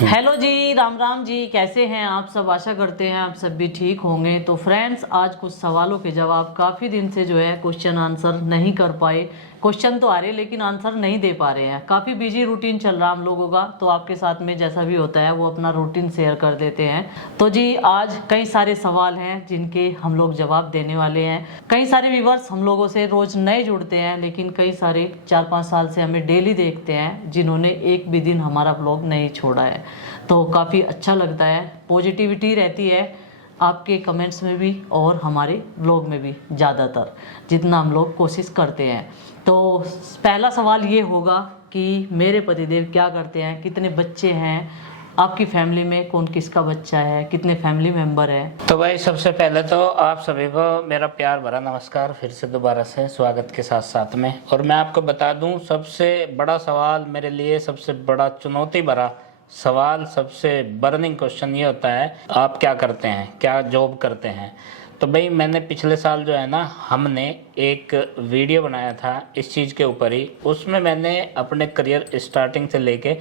Hello जी, राम राम जी। कैसे हैं आप सब? आशा करते हैं आप सब भी ठीक होंगे। तो फ्रेंड्स, आज कुछ सवालों के जवाब काफ़ी दिन से जो है क्वेश्चन आंसर नहीं कर पाए। क्वेश्चन तो आ रहे लेकिन आंसर नहीं दे पा रहे हैं। काफ़ी बिजी रूटीन चल रहा हम लोगों का, तो आपके साथ में जैसा भी होता है वो अपना रूटीन शेयर कर देते हैं। तो जी, आज कई सारे सवाल हैं जिनके हम लोग जवाब देने वाले हैं। कई सारे व्यूवर्स हम लोगों से रोज़ नए जुड़ते हैं, लेकिन कई सारे 4-5 साल से हमें डेली देखते हैं जिन्होंने एक भी दिन हमारा ब्लॉग नहीं छोड़ा है। तो काफ़ी अच्छा लगता है, पॉजिटिविटी रहती है आपके कमेंट्स में भी और हमारे ब्लॉग में भी, ज़्यादातर जितना हम लोग कोशिश करते हैं। तो पहला सवाल ये होगा कि मेरे पतिदेव क्या करते हैं, कितने बच्चे हैं, आपकी फैमिली में कौन किसका बच्चा है, कितने फैमिली मेंबर हैं? तो भाई सबसे पहले तो आप सभी को मेरा प्यार भरा नमस्कार, फिर से दोबारा से स्वागत के साथ साथ में। और मैं आपको बता दूं, सबसे बड़ा सवाल मेरे लिए, सबसे बड़ा चुनौती भरा सवाल, सबसे बर्निंग क्वेश्चन ये होता है, आप क्या करते हैं, क्या जॉब करते हैं। तो भाई मैंने पिछले साल जो है ना, हमने एक वीडियो बनाया था इस चीज़ के ऊपर ही। उसमें मैंने अपने करियर स्टार्टिंग से लेके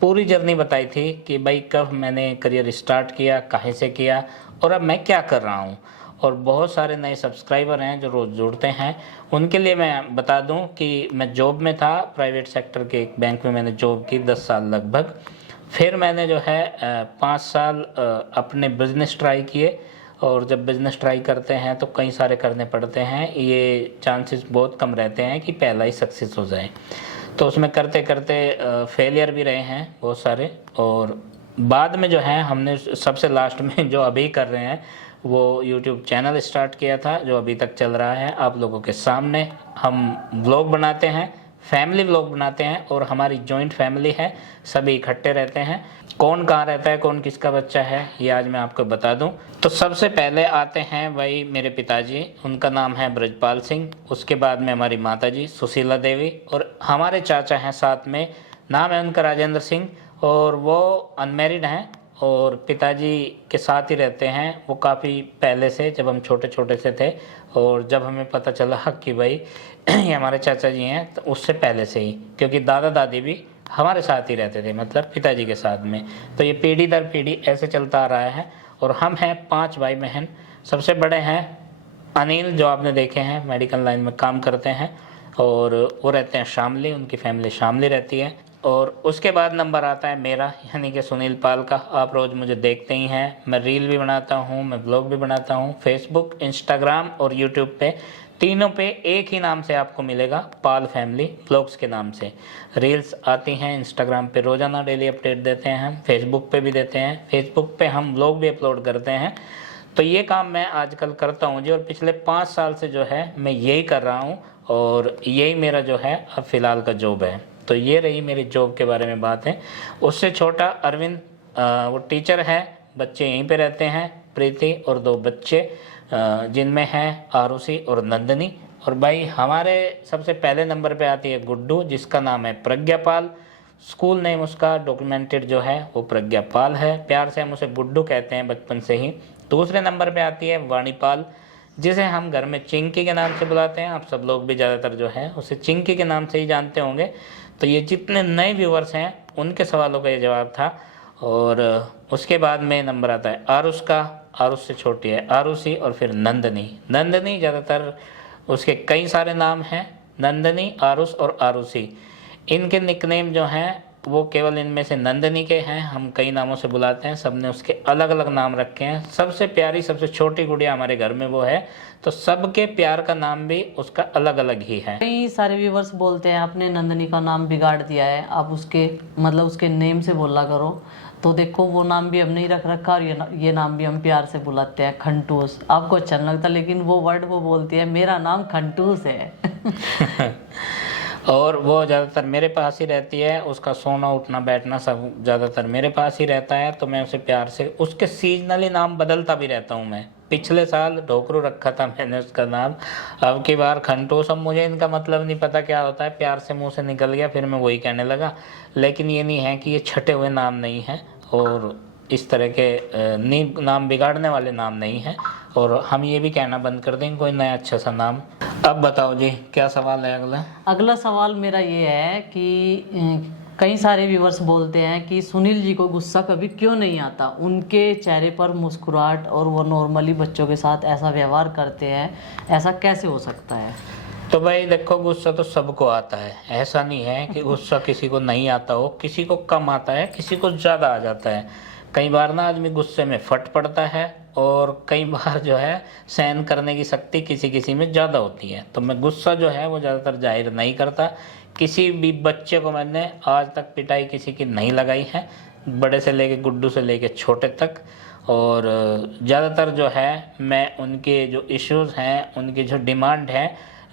पूरी जर्नी बताई थी कि भाई कब मैंने करियर स्टार्ट किया, कहाँ से किया और अब मैं क्या कर रहा हूँ। और बहुत सारे नए सब्सक्राइबर हैं जो रोज़ जुड़ते हैं, उनके लिए मैं बता दूं कि मैं जॉब में था, प्राइवेट सेक्टर के एक बैंक में मैंने जॉब की 10 साल लगभग। फिर मैंने जो है 5 साल अपने बिजनेस ट्राई किए। और जब बिजनेस ट्राई करते हैं तो कई सारे करने पड़ते हैं, ये चांसेस बहुत कम रहते हैं कि पहला ही सक्सेस हो जाए। तो उसमें करते करते फेलियर भी रहे हैं बहुत सारे। और बाद में जो है हमने सबसे लास्ट में जो अभी कर रहे हैं वो यूट्यूब चैनल स्टार्ट किया था, जो अभी तक चल रहा है आप लोगों के सामने। हम व्लॉग बनाते हैं, फैमिली व्लॉग बनाते हैं, और हमारी जॉइंट फैमिली है, सभी इकट्ठे रहते हैं। कौन कहाँ रहता है, कौन किसका बच्चा है, ये आज मैं आपको बता दूं। तो सबसे पहले आते हैं वही मेरे पिताजी, उनका नाम है ब्रजपाल सिंह। उसके बाद में हमारी माताजी सुशीला देवी, और हमारे चाचा हैं साथ में, नाम है उनका राजेंद्र सिंह, और वो अनमैरिड हैं और पिताजी के साथ ही रहते हैं। वो काफ़ी पहले से, जब हम छोटे छोटे से थे, और जब हमें पता चला कि भाई ये हमारे चाचा जी हैं, तो उससे पहले से ही, क्योंकि दादा दादी भी हमारे साथ ही रहते थे, मतलब पिताजी के साथ में। तो ये पीढ़ी दर पीढ़ी ऐसे चलता आ रहा है। और हम हैं 5 भाई बहन। सबसे बड़े हैं अनिल, जो आपने देखे हैं, मेडिकल लाइन में काम करते हैं, और वो रहते हैं शामली, उनकी फैमिली शामली रहती है। और उसके बाद नंबर आता है मेरा, यानी कि सुनील पाल का। आप रोज़ मुझे देखते ही हैं, मैं रील भी बनाता हूँ, मैं ब्लॉग भी बनाता हूँ, फेसबुक, इंस्टाग्राम और यूट्यूब पे, तीनों पे एक ही नाम से आपको मिलेगा, पाल फैमिली ब्लॉग्स के नाम से। रील्स आती हैं इंस्टाग्राम पे, रोज़ाना डेली अपडेट देते हैं हम, फेसबुक पे भी देते हैं, फेसबुक पे हम ब्लॉग भी अपलोड करते हैं। तो ये काम मैं आजकल करता हूँ जी, और पिछले 5 साल से जो है मैं यही कर रहा हूँ, और यही मेरा जो है अब फ़िलहाल का जॉब है। तो ये रही मेरी जॉब के बारे में बात है। उससे छोटा अरविंद, वो टीचर है, बच्चे यहीं पे रहते हैं, प्रीति और 2 बच्चे, जिनमें हैं आरुषि और नंदनी। और भाई हमारे सबसे पहले नंबर पे आती है गुड्डू, जिसका नाम है प्रज्ञापाल। स्कूल नेम उसका डॉक्यूमेंटेड जो है वो प्रज्ञापाल है, प्यार से हम उसे गुड्डू कहते हैं बचपन से ही। दूसरे नंबर पे आती है वाणीपाल, जिसे हम घर में चिंकी के नाम से बुलाते हैं। आप सब लोग भी ज़्यादातर जो है उसे चिंकी के नाम से ही जानते होंगे। तो ये जितने नए व्यूवर्स हैं उनके सवालों का ये जवाब था। और उसके बाद में नंबर आता है आरुष का। आरुष से छोटी है आरुषि, और फिर नंदनी। नंदनी ज़्यादातर, उसके कई सारे नाम हैं, नंदनी, आरुष और आरुषि। इनके निकनेम जो हैं वो केवल इनमें से नंदनी के हैं, हम कई नामों से बुलाते हैं, सबने उसके अलग अलग नाम रखे हैं। सबसे प्यारी, सबसे छोटी गुड़िया हमारे घर में वो है, तो सबके प्यार का नाम भी उसका अलग अलग ही है। कई सारे व्यूवर्स बोलते हैं आपने नंदनी का नाम बिगाड़ दिया है, आप उसके मतलब उसके नेम से बोला करो। तो देखो, वो नाम भी हम नहीं रख रखा, और ये नाम भी हम प्यार से बुलाते हैं, खंटूस। आपको अच्छा नहीं लगता, लेकिन वो वर्ड वो बोलती है, मेरा नाम खंटूस है। और वो ज़्यादातर मेरे पास ही रहती है, उसका सोना उठना बैठना सब ज़्यादातर मेरे पास ही रहता है। तो मैं उसे प्यार से, उसके सीजनली नाम बदलता भी रहता हूँ मैं। पिछले साल ढोकरू रखा था मैंने उसका नाम, अब की बार खंटोस। अब मुझे इनका मतलब नहीं पता क्या होता है, प्यार से मुंह से निकल गया, फिर मैं वही कहने लगा। लेकिन ये नहीं है कि ये छटे हुए नाम नहीं हैं, और इस तरह के नाम बिगाड़ने वाले नाम नहीं हैं। और हम ये भी कहना बंद कर देंगे कोई नया अच्छा सा नाम। अब बताओ जी, क्या सवाल है अगला? अगला सवाल मेरा ये है कि कई सारे व्यूवर्स बोलते हैं कि सुनील जी को गुस्सा कभी क्यों नहीं आता, उनके चेहरे पर मुस्कुराहट और वो नॉर्मली बच्चों के साथ ऐसा व्यवहार करते हैं, ऐसा कैसे हो सकता है? तो भाई देखो, गुस्सा तो सबको आता है, ऐसा नहीं है कि गुस्सा किसी को नहीं आता हो। किसी को कम आता है, किसी को ज़्यादा आ जाता है। कई बार ना आदमी गुस्से में फट पड़ता है, और कई बार जो है सहन करने की शक्ति किसी किसी में ज़्यादा होती है। तो मैं गुस्सा जो है वो ज़्यादातर जाहिर नहीं करता। किसी भी बच्चे को मैंने आज तक पिटाई किसी की नहीं लगाई है, बड़े से लेके गुड्डू से लेके छोटे तक। और ज़्यादातर जो है मैं उनके जो इश्यूज़ हैं, उनकी जो डिमांड है,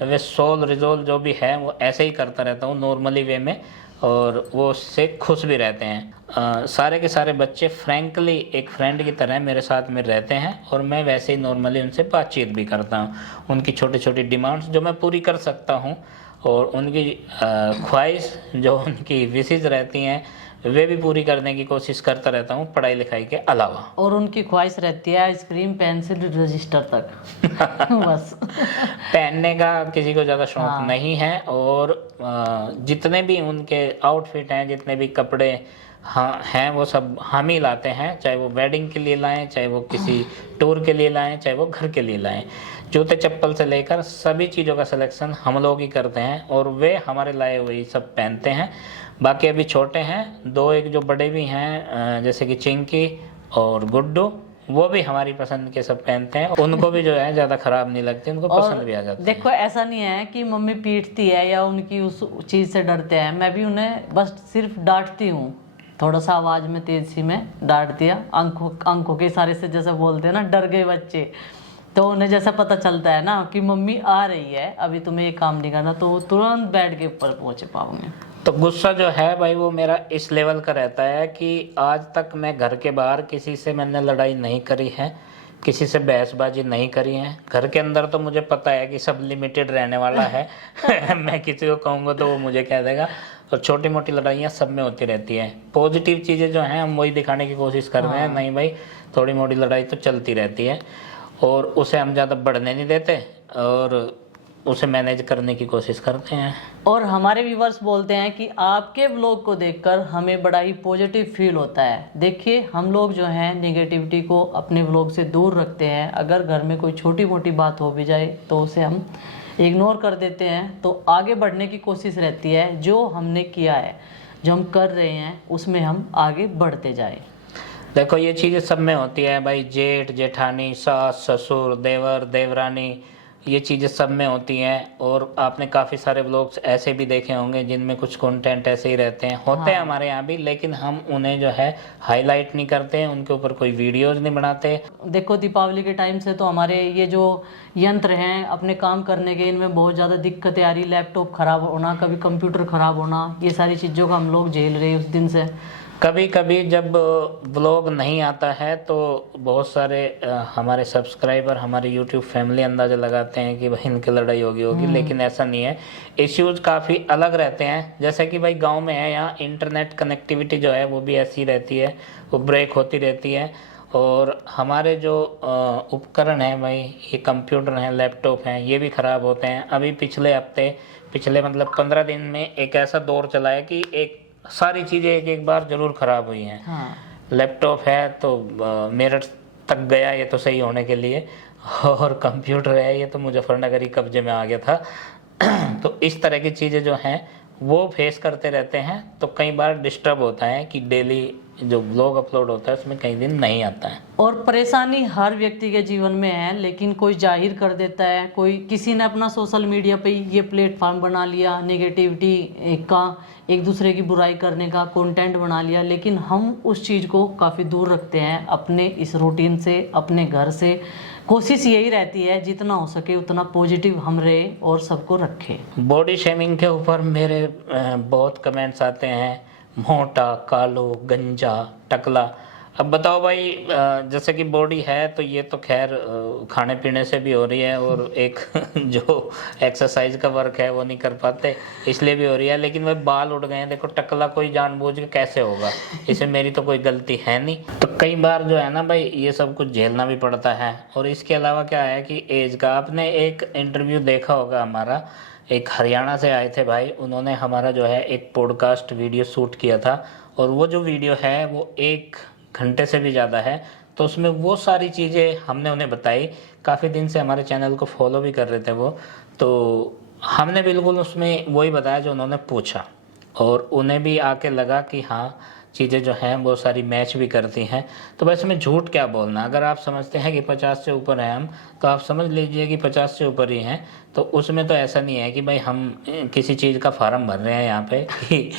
वे सोल्व रिजोल्व जो भी है वो ऐसे ही करता रहता हूँ नॉर्मली वे में, और वो उससे खुश भी रहते हैं। सारे के सारे बच्चे फ्रैंकली एक फ्रेंड की तरह मेरे साथ में रहते हैं, और मैं वैसे ही नॉर्मली उनसे बातचीत भी करता हूँ। उनकी छोटी छोटी डिमांड्स जो मैं पूरी कर सकता हूँ, और उनकी ख्वाहिश जो उनकी विशेष रहती हैं वे भी पूरी करने की कोशिश करता रहता हूँ, पढ़ाई लिखाई के अलावा। और उनकी ख्वाहिश रहती है आइसक्रीम, पेंसिल, रजिस्टर तक बस। पहनने का किसी को ज़्यादा शौक नहीं है, और जितने भी उनके आउटफिट हैं, जितने भी कपड़े हैं, वो सब हम ही लाते हैं। चाहे वो वेडिंग के लिए लाएं, चाहे वो किसी टूर के लिए लाएं, चाहे वो घर के लिए लाएं। जूते चप्पल से लेकर सभी चीज़ों का सिलेक्शन हम लोग ही करते हैं, और वे हमारे लाए हुए सब पहनते हैं। बाकी अभी छोटे हैं दो, एक जो बड़े भी हैं जैसे कि चिंकी और गुड्डू, वो भी हमारी पसंद के सब पहनते हैं। उनको भी जो है ज़्यादा ख़राब नहीं लगती, उनको पसंद भी आ जाती है। देखो, ऐसा नहीं है कि मम्मी पीटती है या उनकी उस चीज़ से डरते हैं। मैं भी उन्हें बस सिर्फ डांटती हूँ, थोड़ा सा आवाज़ में तेज सी में डांट दिया, आंखों के इशारे से, जैसे बोलते हैं ना डर गए बच्चे, तो उन्हें जैसा पता चलता है ना कि मम्मी आ रही है, अभी तुम्हें ये काम नहीं करना, तो वो तुरंत बेड के ऊपर पहुँच पाओगे। तो गुस्सा जो है भाई वो मेरा इस लेवल का रहता है कि आज तक मैं घर के बाहर किसी से मैंने लड़ाई नहीं करी है, किसी से बहसबाजी नहीं करी है। घर के अंदर तो मुझे पता है कि सब लिमिटेड रहने वाला है मैं किसी को कहूँगा तो वो मुझे कह देगा, और छोटी मोटी लड़ाइयाँ सब में होती रहती है। पॉजिटिव चीज़ें जो हैं हम वही दिखाने की कोशिश कर रहे हैं। नहीं भाई, थोड़ी मोटी लड़ाई तो चलती रहती है, और उसे हम ज़्यादा बढ़ने नहीं देते, और उसे मैनेज करने की कोशिश करते हैं। और हमारे व्यूवर्स बोलते हैं कि आपके व्लॉग को देखकर हमें बड़ा ही पॉजिटिव फील होता है। देखिए, हम लोग जो हैं नेगेटिविटी को अपने व्लॉग से दूर रखते हैं। अगर घर में कोई छोटी मोटी बात हो भी जाए तो उसे हम इग्नोर कर देते हैं, तो आगे बढ़ने की कोशिश रहती है। जो हमने किया है, जो हम कर रहे हैं, उसमें हम आगे बढ़ते जाएं। देखो, ये चीज़ें सब में होती है भाई, जेठ जेठानी, सास ससुर, देवर देवरानी, ये चीज़ें सब में होती हैं। और आपने काफ़ी सारे व्लॉग्स ऐसे भी देखे होंगे जिनमें कुछ कंटेंट ऐसे ही रहते हैं, होते हैं हमारे यहाँ भी, लेकिन हम उन्हें जो है हाईलाइट नहीं करते हैं, उनके ऊपर कोई वीडियोज नहीं बनाते। देखो, दीपावली के टाइम से तो हमारे ये जो यंत्र हैं अपने काम करने के, इनमें बहुत ज़्यादा दिक्कतें आ रही। लैपटॉप ख़राब होना, कभी कंप्यूटर ख़राब होना, ये सारी चीज़ों का हम लोग झेल रहे हैं उस दिन से। कभी कभी जब व्लॉग नहीं आता है तो बहुत सारे हमारे सब्सक्राइबर, हमारी यूट्यूब फैमिली अंदाज़ा लगाते हैं कि भाई इनकी लड़ाई होगी, लेकिन ऐसा नहीं है। इश्यूज काफ़ी अलग रहते हैं। जैसे कि भाई गांव में है, यहाँ इंटरनेट कनेक्टिविटी जो है वो भी ऐसी रहती है, वो ब्रेक होती रहती है। और हमारे जो उपकरण हैं भाई, ये कंप्यूटर हैं, लैपटॉप हैं, ये भी ख़राब होते हैं। अभी पिछले मतलब 15 दिन में एक ऐसा दौर चला है कि एक सारी चीज़ें एक बार ज़रूर ख़राब हुई हैं। हाँ। लैपटॉप है तो मेरठ तक गया ये तो सही होने के लिए, और कंप्यूटर है ये तो मुजफ्फरनगर ही कब्जे में आ गया था तो इस तरह की चीज़ें जो हैं वो फेस करते रहते हैं। तो कई बार डिस्टर्ब होता है कि डेली जो ब्लॉग अपलोड होता है उसमें कई दिन नहीं आता है। और परेशानी हर व्यक्ति के जीवन में है, लेकिन कोई जाहिर कर देता है। कोई, किसी ने अपना सोशल मीडिया पे ये प्लेटफॉर्म बना लिया, नेगेटिविटी का, एक दूसरे की बुराई करने का कंटेंट बना लिया। लेकिन हम उस चीज़ को काफ़ी दूर रखते हैं अपने इस रूटीन से, अपने घर से। कोशिश यही रहती है जितना हो सके उतना पॉजिटिव हम रहे और सबको रखें। बॉडी शेमिंग के ऊपर मेरे बहुत कमेंट्स आते हैं, मोटा, कालो, गंजा, टकला। अब बताओ भाई, जैसे कि बॉडी है तो ये तो खैर खाने पीने से भी हो रही है, और एक जो एक्सरसाइज का वर्क है वो नहीं कर पाते इसलिए भी हो रही है। लेकिन वह बाल उड़ गए हैं, देखो टकला कोई जानबूझ के कैसे होगा, इसमें मेरी तो कोई गलती है नहीं। तो कई बार जो है ना भाई, ये सब कुछ झेलना भी पड़ता है। और इसके अलावा क्या है कि एज का, आपने एक इंटरव्यू देखा होगा हमारा, एक हरियाणा से आए थे भाई, उन्होंने हमारा जो है एक पॉडकास्ट वीडियो शूट किया था, और वो जो वीडियो है वो 1 घंटे से भी ज़्यादा है। तो उसमें वो सारी चीज़ें हमने उन्हें बताई। काफ़ी दिन से हमारे चैनल को फॉलो भी कर रहे थे वो, तो हमने बिल्कुल उसमें वही बताया जो उन्होंने पूछा, और उन्हें भी आके लगा कि हाँ चीज़ें जो हैं वो सारी मैच भी करती हैं। तो वैसे में झूठ क्या बोलना, अगर आप समझते हैं कि 50 से ऊपर हैं हम, तो आप समझ लीजिए कि 50 से ऊपर ही हैं। तो उसमें तो ऐसा नहीं है कि भाई हम किसी चीज़ का फार्म भर रहे हैं यहाँ पे कि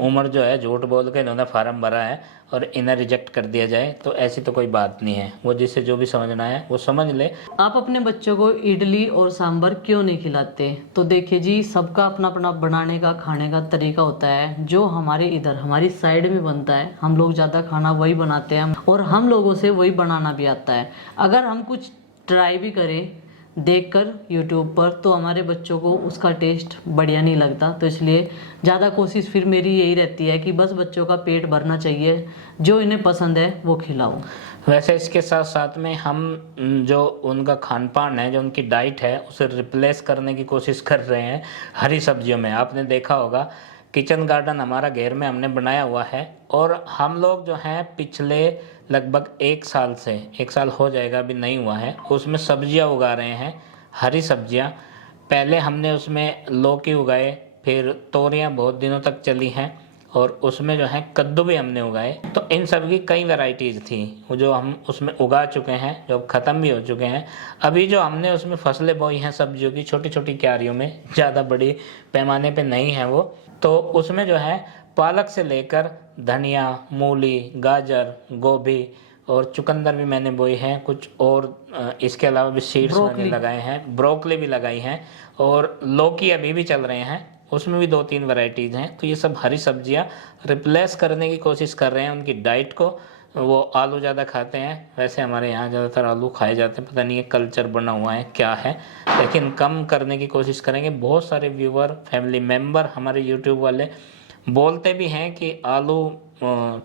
उम्र जो है झूठ बोल के इन्होंने फार्म भरा है और इन्हें रिजेक्ट कर दिया जाए, तो ऐसी तो कोई बात नहीं है। वो जिसे जो भी समझना है वो समझ ले। आप अपने बच्चों को इडली और सांभर क्यों नहीं खिलाते? तो देखिए जी, सबका अपना अपना बनाने का खाने का तरीका होता है। जो हमारे इधर हमारी साइड में बनता है, हम लोग ज़्यादा खाना वही बनाते हैं और हम लोगों से वही बनाना भी आता है। अगर हम कुछ ट्राई भी करें देखकर यूट्यूब पर, तो हमारे बच्चों को उसका टेस्ट बढ़िया नहीं लगता। तो इसलिए ज़्यादा कोशिश फिर मेरी यही रहती है कि बस बच्चों का पेट भरना चाहिए, जो इन्हें पसंद है वो खिलाओ। वैसे इसके साथ साथ में हम जो उनका खान पान है, जो उनकी डाइट है, उसे रिप्लेस करने की कोशिश कर रहे हैं हरी सब्जियों में। आपने देखा होगा किचन गार्डन हमारा घेर में हमने बनाया हुआ है, और हम लोग जो हैं पिछले लगभग 1 साल से, 1 साल हो जाएगा अभी नहीं हुआ है, उसमें सब्जियां उगा रहे हैं, हरी सब्जियां। पहले हमने उसमें लौकी उगाए, फिर तोरियां बहुत दिनों तक चली हैं, और उसमें जो है कद्दू भी हमने उगाए। तो इन सब की कई वैरायटीज़ थी वो जो हम उसमें उगा चुके हैं, जो अब ख़त्म भी हो चुके हैं। अभी जो हमने उसमें फसलें बोई हैं सब्जियों की, छोटी छोटी क्यारियों में, ज़्यादा बड़ी पैमाने पे नहीं है वो, तो उसमें जो है पालक से लेकर धनिया, मूली, गाजर, गोभी और चुकंदर भी मैंने बोई हैं कुछ, और इसके अलावा भी सीड्स मैंने लगाए हैं, ब्रोकली भी लगाई हैं, और लौकी अभी भी चल रहे हैं, उसमें भी 2-3 वैरायटीज़ हैं। तो ये सब हरी सब्जियां रिप्लेस करने की कोशिश कर रहे हैं उनकी डाइट को। वो आलू ज़्यादा खाते हैं, वैसे हमारे यहाँ ज़्यादातर आलू खाए जाते हैं, पता नहीं ये कल्चर बना हुआ है क्या है, लेकिन कम करने की कोशिश करेंगे। बहुत सारे व्यूअर, फैमिली मेम्बर हमारे यूट्यूब वाले बोलते भी हैं कि आलू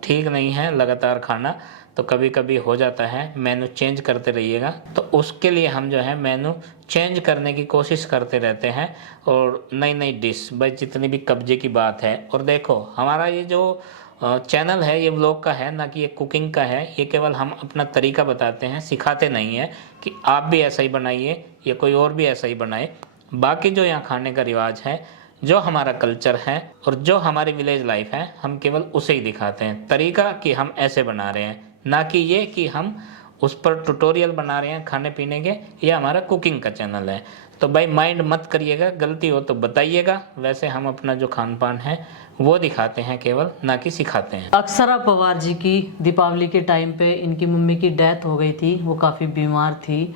ठीक नहीं है लगातार खाना, तो कभी कभी हो जाता है, मेनू चेंज करते रहिएगा। तो उसके लिए हम जो है मेनू चेंज करने की कोशिश करते रहते हैं, और नई नई डिश, भाई जितनी भी कब्जे की बात है। और देखो हमारा ये जो चैनल है ये व्लॉग का है, ना कि ये कुकिंग का है। ये केवल हम अपना तरीका बताते हैं, सिखाते नहीं है कि आप भी ऐसा ही बनाइए या कोई और भी ऐसा ही बनाए। बाकी जो यहाँ खाने का रिवाज है, जो हमारा कल्चर है और जो हमारी विलेज लाइफ है, हम केवल उसे ही दिखाते हैं तरीका कि हम ऐसे बना रहे हैं, ना कि ये कि हम उस पर ट्यूटोरियल बना रहे हैं खाने पीने के। ये हमारा कुकिंग का चैनल है, तो भाई माइंड मत करिएगा, गलती हो तो बताइएगा। वैसे हम अपना जो खान पान है वो दिखाते हैं केवल, ना कि सिखाते हैं। अक्षरा पवार जी की दीपावली के टाइम पे इनकी मम्मी की डेथ हो गई थी, वो काफ़ी बीमार थी।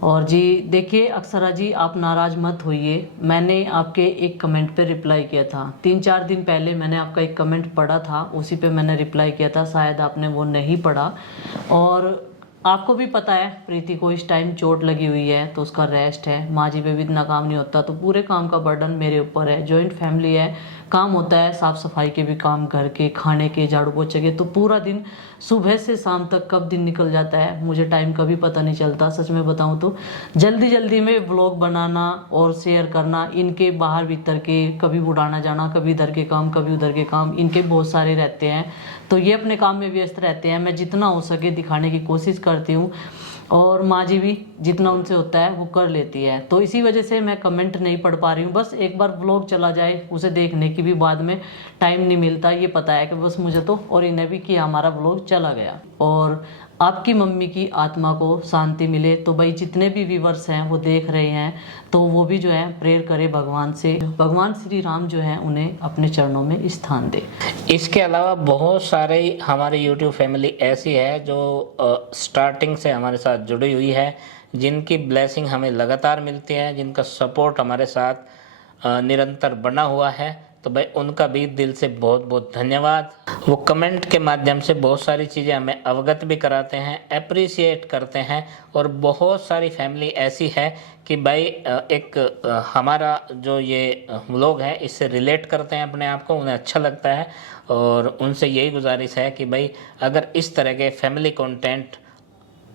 और जी देखिए अक्षरा जी, आप नाराज़ मत होइए, मैंने आपके एक कमेंट पे रिप्लाई किया था 3-4 दिन पहले। मैंने आपका एक कमेंट पढ़ा था, उसी पे मैंने रिप्लाई किया था, शायद आपने वो नहीं पढ़ा। और आपको भी पता है प्रीति को इस टाइम चोट लगी हुई है, तो उसका रेस्ट है। माँ जी पे भी इतना काम नहीं होता, तो पूरे काम का बर्डन मेरे ऊपर है। जॉइंट फैमिली है, काम होता है, साफ़ सफाई के भी काम, घर के, खाने के, झाड़ू पोछे के, तो पूरा दिन सुबह से शाम तक कब दिन निकल जाता है मुझे टाइम का भी पता नहीं चलता। सच में बताऊं तो जल्दी जल्दी में व्लॉग बनाना और शेयर करना, इनके बाहर भीतर के, कभी उड़ाना जाना, कभी इधर के काम, कभी उधर के काम, इनके बहुत सारे रहते हैं। तो ये अपने काम में व्यस्त रहते हैं, मैं जितना हो सके दिखाने की कोशिश करती हूँ, और माँ जी भी जितना उनसे होता है वो कर लेती है। तो इसी वजह से मैं कमेंट नहीं पढ़ पा रही हूँ। बस एक बार व्लॉग चला जाए, उसे देखने की भी बाद में टाइम नहीं मिलता, ये पता है कि बस मुझे तो, और इन्हें भी कि हमारा व्लॉग चला गया। और आपकी मम्मी की आत्मा को शांति मिले। तो भाई जितने भी व्यूवर्स हैं वो देख रहे हैं, तो वो भी जो है प्रेयर करे भगवान से, भगवान श्री राम जो है उन्हें अपने चरणों में स्थान दे। इसके अलावा बहुत सारे हमारी यूट्यूब फैमिली ऐसी है जो स्टार्टिंग से हमारे साथ जुड़ी हुई है, जिनकी ब्लेसिंग हमें लगातार मिलती है, जिनका सपोर्ट हमारे साथ निरंतर बना हुआ है। तो भाई उनका भी दिल से बहुत बहुत धन्यवाद। वो कमेंट के माध्यम से बहुत सारी चीज़ें हमें अवगत भी कराते हैं, अप्रिशिएट करते हैं। और बहुत सारी फैमिली ऐसी है कि भाई एक हमारा जो ये व्लॉग है इससे रिलेट करते हैं अपने आप को, उन्हें अच्छा लगता है। और उनसे यही गुजारिश है कि भाई अगर इस तरह के फैमिली कंटेंट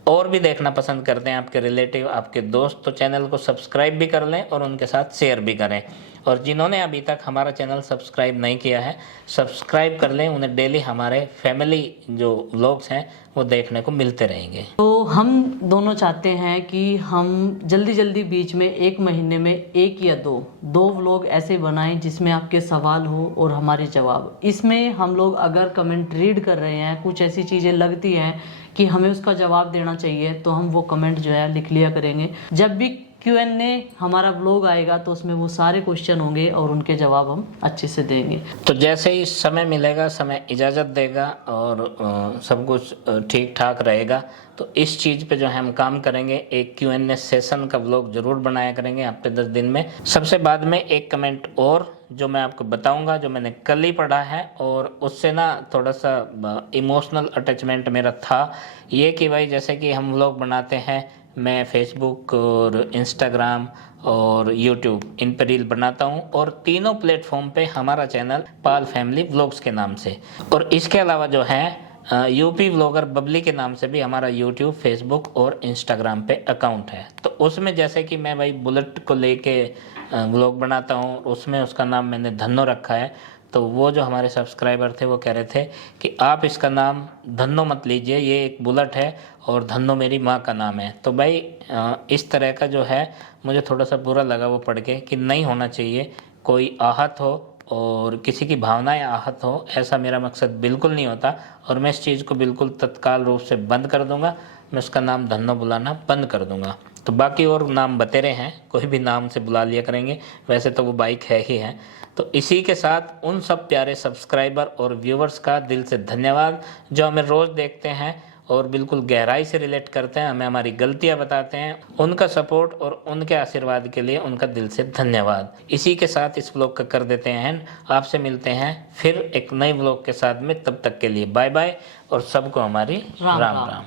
और भी देखना पसंद करते हैं, आपके रिलेटिव, आपके दोस्त, तो चैनल को सब्सक्राइब भी कर लें और उनके साथ शेयर भी करें। और जिन्होंने अभी तक हमारा चैनल सब्सक्राइब नहीं किया है, सब्सक्राइब कर लें, उन्हें डेली हमारे फैमिली जो व्लॉग्स हैं वो देखने को मिलते रहेंगे। तो हम दोनों चाहते हैं कि हम जल्दी जल्दी बीच में 1 महीने में 1 या 2 व्लॉग ऐसे बनाएं जिसमें आपके सवाल हो और हमारे जवाब। इसमें हम लोग अगर कमेंट रीड कर रहे हैं, कुछ ऐसी चीज़ें लगती हैं कि हमें उसका जवाब देना चाहिए, तो हम वो कमेंट जो है लिख लिया करेंगे। जब भी Q&A हमारा व्लॉग आएगा तो उसमें वो सारे क्वेश्चन होंगे और उनके जवाब हम अच्छे से देंगे। तो जैसे ही समय मिलेगा, समय इजाज़त देगा और सब कुछ ठीक ठाक रहेगा, तो इस चीज़ पे जो है हम काम करेंगे। एक Q&A सेशन का व्लॉग जरूर बनाया करेंगे हफ्ते 10 दिन में। सबसे बाद में एक कमेंट और जो मैं आपको बताऊंगा, जो मैंने कल ही पढ़ा है और उससे ना थोड़ा सा इमोशनल अटैचमेंट मेरा था, ये कि भाई जैसे कि हम व्लॉग बनाते हैं, मैं फेसबुक और इंस्टाग्राम और यूट्यूब इन पर रील बनाता हूँ और तीनों प्लेटफॉर्म पे हमारा चैनल पाल फैमिली व्लॉग्स के नाम से, और इसके अलावा जो है यूपी व्लॉगर बबली के नाम से भी हमारा यूट्यूब, फेसबुक और इंस्टाग्राम पे अकाउंट है। तो उसमें जैसे कि मैं भाई बुलेट को लेके व्लॉग बनाता हूँ, उसमें उसका नाम मैंने धन्नो रखा है। तो वो जो हमारे सब्सक्राइबर थे वो कह रहे थे कि आप इसका नाम धन्नो मत लीजिए, ये एक बुलेट है और धन्नो मेरी माँ का नाम है। तो भाई इस तरह का जो है मुझे थोड़ा सा बुरा लगा वो पढ़ के कि नहीं होना चाहिए, कोई आहत हो और किसी की भावनाएं आहत हो, ऐसा मेरा मकसद बिल्कुल नहीं होता और मैं इस चीज़ को बिल्कुल तत्काल रूप से बंद कर दूंगा। मैं उसका नाम धन्नो बुलाना बंद कर दूंगा। तो बाकी और नाम बतेरे हैं, कोई भी नाम से बुला लिया करेंगे, वैसे तो वो बाइक है ही है। तो इसी के साथ उन सब प्यारे सब्सक्राइबर और व्यूवर्स का दिल से धन्यवाद जो हमें रोज़ देखते हैं और बिल्कुल गहराई से रिलेट करते हैं, हमें हमारी गलतियां बताते हैं। उनका सपोर्ट और उनके आशीर्वाद के लिए उनका दिल से धन्यवाद। इसी के साथ इस व्लॉग का कर देते हैं, आपसे मिलते हैं फिर एक नए व्लॉग के साथ में। तब तक के लिए बाय बाय और सबको हमारी राम राम।